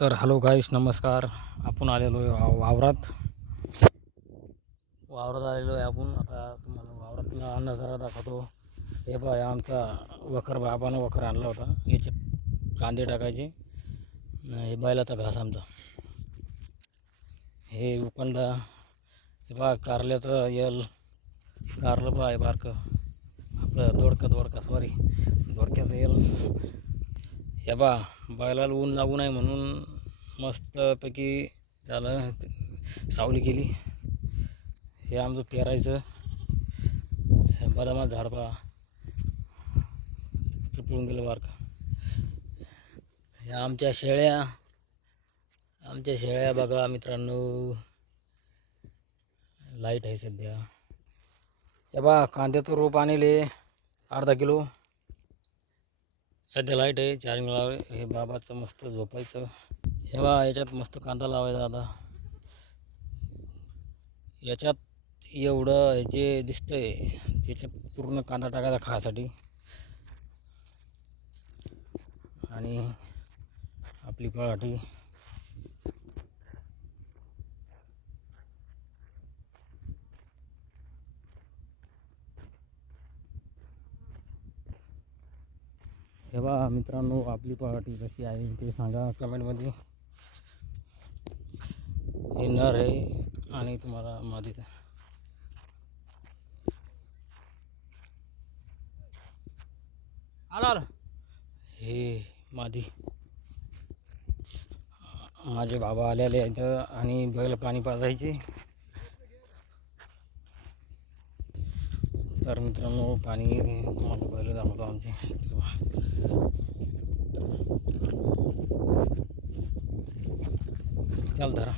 तर हॅलो गाईस नमस्कार. आपण आलेलो आहे वावरात. वावरात आलेलो आहे आपण. आता तुम्हाला वावरातला नजारा दाखवतो. हे बा आमचा वखर बाबानं वखर आणला होता. याचे कांदे टाकायचे. हे बैलाचा घास आमचा. हे उकंडा. हे बा कारल्याचं यल. कारलं बा आहे बारकं. आपलं दोडकं दोडका सॉरी दोडक्याचं यल. या बा बैलाला ऊन लागू नये म्हणून मस्तपैकी त्याला सावली केली. हे आमचं पेरायचं. हे बदामात झाड पहा. पिळून गेलं बारका. ह्या आमच्या शेळ्या आमच्या शेळ्या बघा मित्रांनो. लाइट आहे सध्या. या बा कांद्याचं रोप आणले अर्धा किलो. सध्या लाइट आहे चार्जिंग लाव हे बाबाचं मस्त झोपायचं. हे बा याच्यात मस्त कांदा लावायचा आता याच्यात एवढं हे जे दिसतंय त्याच्यात पूर्ण कांदा टाकायचा खायसाठी. आणि आपली पराठी. हे बा मित्रांनो आपली पार्टी कशी आहे ते सांगा कमेंटमध्ये. हे नर आहे आणि तुम्हाला मादी आला आला. हे मादी माझे बाबा आलेले आहेत आणि बैल पाणी पाजायचे. तर मित्रांनो पाणी तुम्हाला बैल दाखवतो आमचे चाल धरा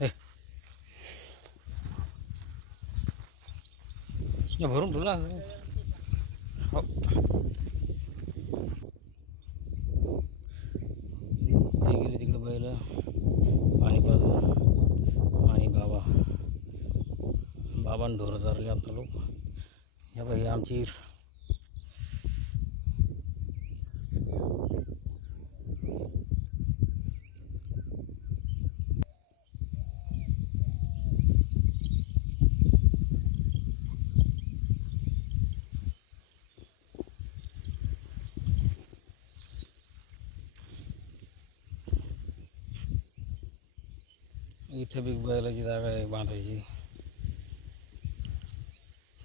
हे. या भरून तुला हो ते गेले तिकडे बैल पाणी पाजून आणि बाबा बाबांनी ढोर चारले आता लोक या बाई आमची ईर. इथे बिग जी जागा आहे बांधायची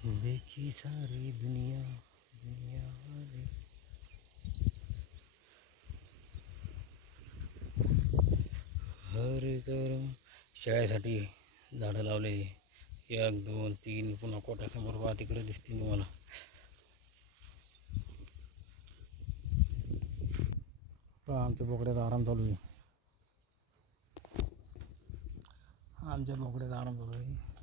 देखी सारी दुनिया दुनिया वाली. हर गरम शेळ्यासाठी झाडं लावले. एक दोन तीन पुन्हा कोट्यासमोर बा तिकडे दिसतील तुम्हाला. आमच्या बोकड्याचा आराम चालू आहे. आमच्या बोकड्याचा आराम चालू आहे.